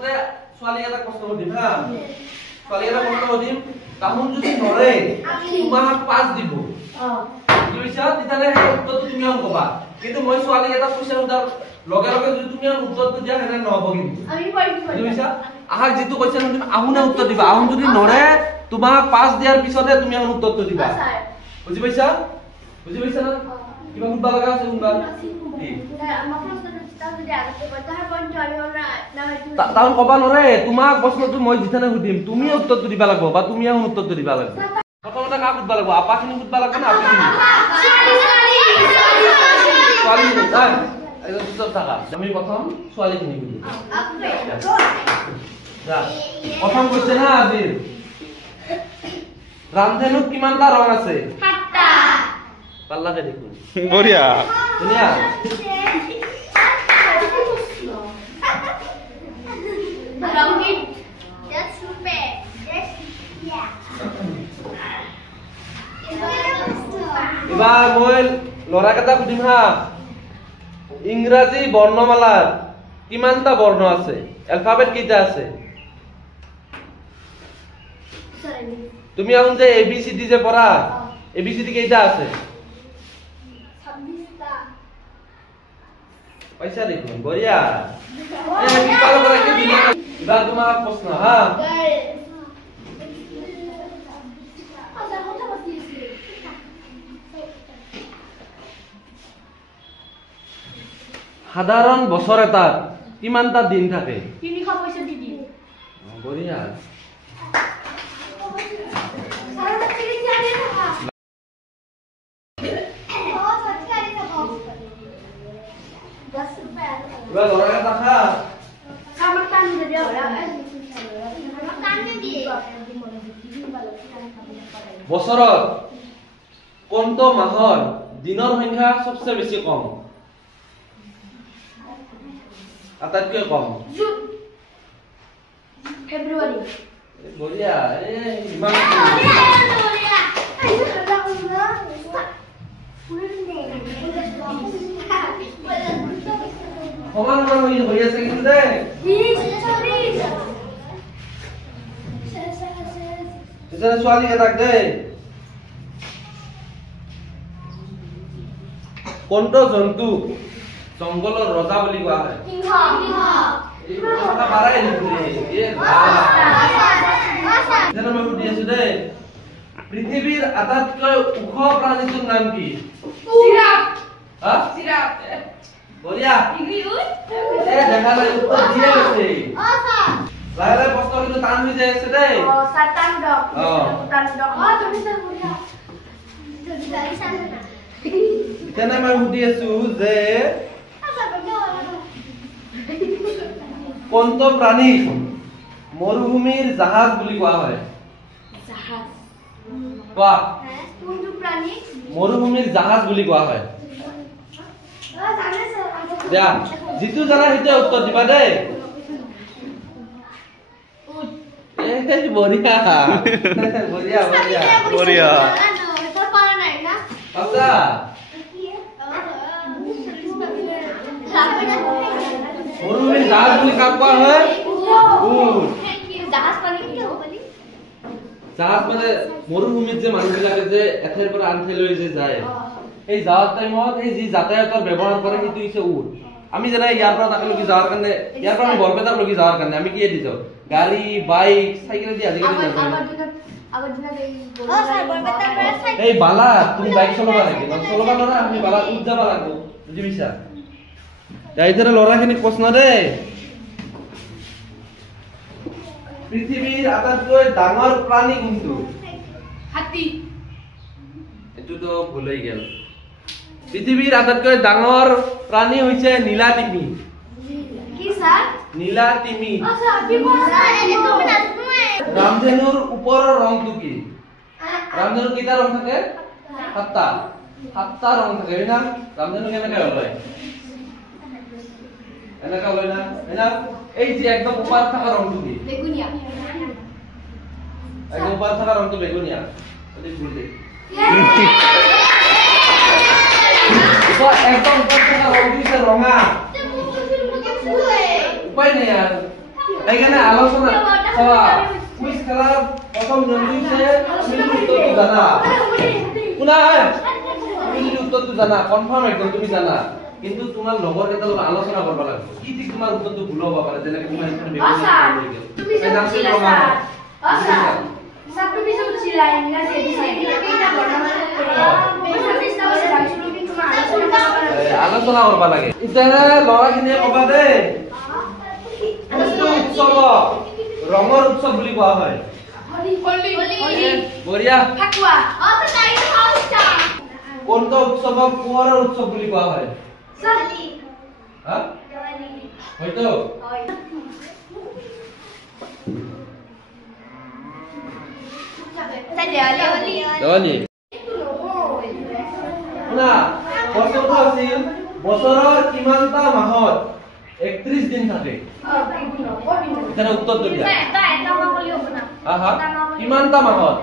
প্ৰথমতে ছোৱালী এটা প্ৰশ্ন সুধিম হা ছোৱালী এটা প্ৰশ্ন সুধিম তাহোন যদি নৰে তোমাক 5 দিব কি কৈছা তেতিয়ালে সেই উত্তৰটো তুমি ক'বা কিন্তু মই ছোৱালী এটা কোৱেশ্চন উত্তৰ লগে লগে যদি তুমি উত্তৰটো দিয়া হেনে নহব কিন্তু আমি পাৰিম কি কৈছা আহাক যেটো কোৱেশ্চন তুমি আহুনে উত্তৰ দিবা আহুন যদি নৰে তোমাক 5 দিয়াৰ পিছতে তুমি আহুন উত্তৰটো দিবা বুজি পাইছা না কিবা সুধবা লগা আছে শুনবা তাহলে কবা নৰে তোমাক প্ৰশ্নটো মই জিতানে সুধিম তুমি উত্তৰটো দিবা লাগিব বা তুমি আহুন উত্তৰটো দিবা লাগিব প্ৰথমতে কাক সুধবা লাগিব আপাখিনি সুধবা লাগিব না আপিখিনি ছোৱালী নাই এজন উত্তৰ থাকা আমি প্ৰথম ছোৱালীখিনি সুধিম যা প্ৰথম কোৱেশ্চন হা আজিৰ ৰামধেনুত কিমানটা ৰং আছে 7টা পাল্লাকে দেখুন বঢ়িয়া ধুনীয়া এবাৰ মই লৰাকেইটা সুধিম হা ইংৰাজী বৰ্ণমালাৰ কিমানটা বৰ্ণ আছে এলফাবেট কেইটা আছে তুমি আহুন যে এবিসিডি যে পড়া এবিসিডি কেইটা আছে 26টা পয়সা দেখুন বঢ়িয়া এই বিপাল করে কি দিনা এবার তোমার প্রশ্ন হ্যাঁ সাধারণ বছর এটাত কিমানটা দিন থাকে 365 দিন বঢ়িয়া এবার লড়াইটা দেখা আমার কান দিয়ে আমার কান দিয়ে বছৰত কোনটো মাহৰ দিনৰ সংখ্যা সবচেয়ে বেছি কম আটাইতকৈ কম জুন ফেব্ৰুৱাৰী বঢ়িয়া এই ইমান বঢ়িয়া সমান হৈ আছে কিন্তু দে এজনে ছোৱালী এটাক দে কোনটো জন্তু জঙ্গলৰ ৰজা বুলি কোৱা হয় সিংহ এই কথা বাৰাই নিদিলে এ জানো মই সুধি আছো দে পৃথিৱীৰ আটাইতকৈ ওখ প্ৰাণীটোৰ নাম কি জিৰাফ হা জিৰাফ বঢ়িয়া এ দেখা নাই উত্তৰ দিয়ে আছে লাহে লাহে প্ৰশ্ন কিন্তু টান হৈ যায় আছে দে সাতান্ডক তুমি তো বঢ়িয়া ইতানে মই সুধি আছো যে কোনটো প্ৰাণী মৰুভূমিৰ জাহাজ বুলি কোৱা হয় জাহাজ কোৱা কোনটো প্ৰাণী মৰুভূমিৰ জাহাজ বুলি কোৱা হয় যা জিতু জানা হিতে উত্তৰ দিবা দে এই বঢ়িয়া বঢ়িয়া বঢ়িয়া বঢ়িয়া এটা পাৰা নাই না আচ্ছা মৰুভূমিৰ জাহাজ বুলি কাক কোৱা হয় জাহাজ মানে কি হ'ব বলি জাহাজ মানে মৰুভূমিত যে মানুহবিলাকে যে এঠাইৰ পৰা আন ঠাইলৈ যে যায় এই যাওয়াৰ টাইমত এই যি যাতায়াতৰ ব্যৱহাৰ কৰে সেইটো হৈছে উট আমি যেনে ইয়াৰ পৰা তাকলৈকে যাওয়াৰ কাৰণে ইয়াৰ পৰা আমি বৰপেটাৰ লৈকে যাওয়াৰ কাৰণে আমি কি দিছো গাড়ী বাইক সাইকেল দি আজিকালি আগৰ দিনত এই বালা তুমি বাইক চলাবা লাগে চলাবা নৰা আমি বালা উঠ যাবা লাগব বুজি পাইছা যাইতেৰে লৰাখিনি প্ৰশ্ন দে পৃথিৱীৰ আটাইতকৈ ডাঙৰ প্ৰাণী কোনটো হাতী এটোতো ভুল হৈ গেল পৃথিৱীৰ আটাইতকৈ ডাঙৰ প্ৰাণী হৈছে নীলা তিমি কি স্যাৰ নীলা তিমি আচ্ছা আপনি বলছেন এটো না ৰামধেনুৰ উপৰৰ ৰংটো কি ৰামধেনুৰ কিটা ৰং থাকে সাতটা ৰং থাকে না ৰামধেনু কেনেকৈ হয় এনেকা হয় না এনা এই যে একদম উপৰ থকা ৰংটো কি বেগুনিয়া একদম উপৰ থকা ৰংটো বেগুনিয়া এটো ভুল দে তো একদম উপর থেকে রং দিছে রঙা উপায় নেই আর এইখানে আলোচনা কুইজ খেলার প্রথম নিয়ম হচ্ছে তুমি উত্তরটো জানা শুনা তুমি উত্তরটো জানা কনফার্ম একদম তুমি জানা কিন্তু তোমার লগৰ কেইটাৰ লগত আলোচনা কৰিব লাগিব কি ঠিক তোমাৰ উত্তৰটো ভুল হ'ব পাৰে যেনেকৈ তোমাৰ এখানে তুমি জানা স্যার তুমি যে ছিলাই না যে কেইটা বর্ণনা করে চেষ্টা করে রাখছিলো কি তোমার আলোচনা কৰিব লাগে ইতাৰে লৰাখিনিয়ে কবা দে উৎসৱ ৰঙৰ উৎসৱ বুলি কোৱা হয় বঢ়িয়া ফাকুৱা কোনটো উৎসৱক পোহৰৰ উৎসৱ বুলি কোৱা হয় হা হয়তো দেৱালী শুনা বছৰটো আছিল বছৰৰ কিমানটা মাহত 31 দিন থাকে এখানে উত্তৰটো দিয়া হা কিমানটা মাহত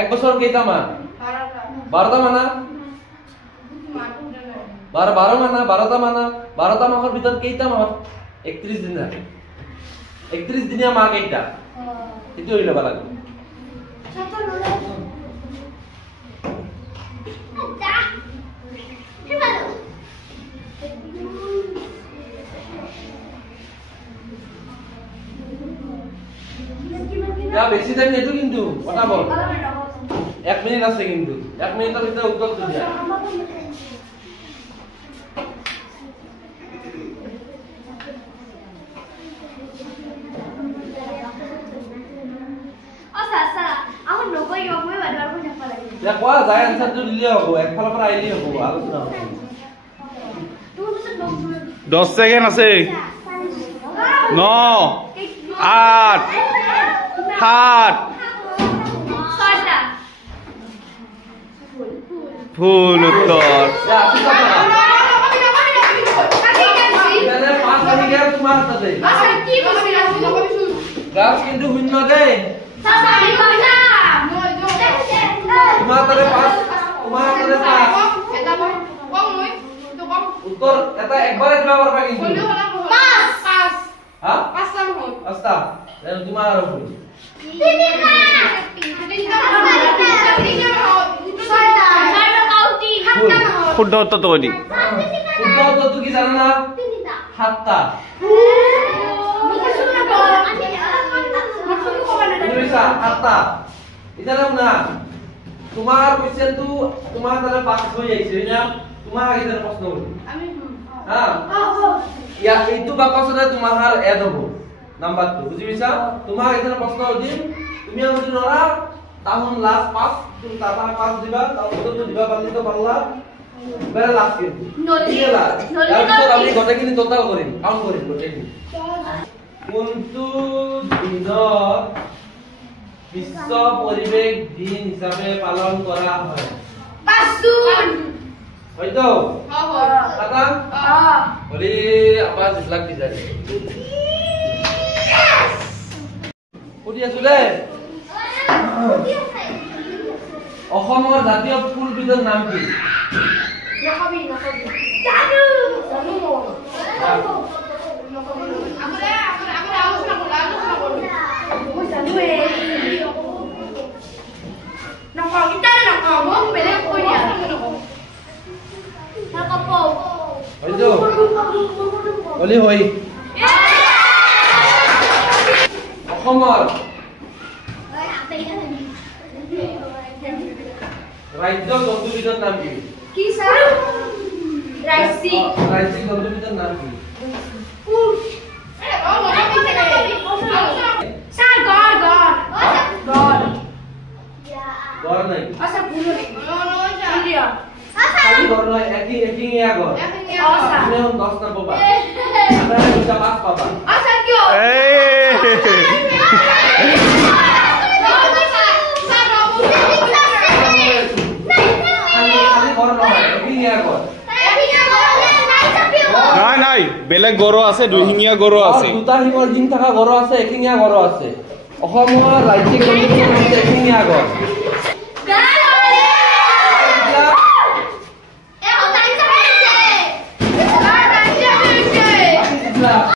এক বছৰ কেইটা মাহ 12টা মানা 12 মানা 12টা মানা 12টা মাহৰ ভিতৰত কেইটা মাহত 31 দিন থাকে 31 দিনীয়া মাহ কেইটা এটো হৈ ল'ব লাগে या বেশি টাইম নেটো কিন্তু কথা বল 1 মিনিট আছে কিন্তু 1 মিনিটের ভিতরে উত্তর দিয়া স্যার আমার নগই রকমে বারবার করে জাপা লাগে ইয়া কোয়া যায় আনসারটো দিলে হ'ব একফালৰ পৰা আইলি হ'ব আলোচনা হ'ব 10 সেকেন্ড আছে 9 8 7 ফুল উত্তর তোমাৰ হাততে গাছ কিন্তু শূন্য দে তোমাৰ হাততে পাঁচ তোমাৰ হাততে পাঁচ উত্তৰ এটা একবাৰে দিবা পাৰবা কিন্তু হা পাঁচটা তোমাৰ আৰু ভুল শুদ্ধ উত্তৰটো কৈ দি শুদ্ধ উত্তৰটো কি জানা না 7টা বুজিছা 7টা এটা না তোমাৰ কোৱেশ্চনটো তোমাৰ দ্বাৰা পাছ হৈ আহিছে না তোমাৰ আগে দ্বাৰা প্ৰশ্ন হ'ল হা ইয়া এইটো বাকচতে তোমাৰ এড হ'ব নাম্বাৰটো বুজি পাইছা তোমাৰ এখানে প্ৰশ্ন দিম তুমি যদি নৰা তাহলে লাস্ট পাস তুমি তারপর পাস দিবা তারপর তো দিবা পারলি তো পারলা বেলা লাস্ট কিন্তু নলিলা তারপর আমি গটাখিনি টোটাল করিম কাউন্ট করিম গটাখিনি কোনটো দিনত বিশ্ব পৰিৱেশ দিন হিচাপে পালন কৰা হয় 5 জুন হয়তো কথা বলি আৱাজ লাগ দি যায় উঠি আছো দে অসমৰ জাতীয় ফুলবিধৰ নাম কি নকবি জানো আমরা আলোচনা করব মই জানো নকও ইতারে নকও মোক বেলেগ কই দিয়া নকও হইতো বলি হই অসমৰ ৰাজ্য জন্তুবিধৰ নাম কি কি স্যাৰ ৰাজ্য জন্তুবিধৰ নাম কি স্যার গড় গড় নাই আচ্ছা ভুল হই ইন্ডিয়া খালি গড় নয় একিঙিয়া গড় তুমি 10 না পাবা আমরা দুটা পাস পাবা আচ্ছা কি নাই নাই বেলেগ গৰু আছে দুহিঙীয়া গৰু আছে দুটা হিঙৰ জিং থকা গৰু আছে একিঙিয়া গৰু আছে অসমৰ ৰাজ্যিক জন্তু হৈছে একিঙিয়া গড়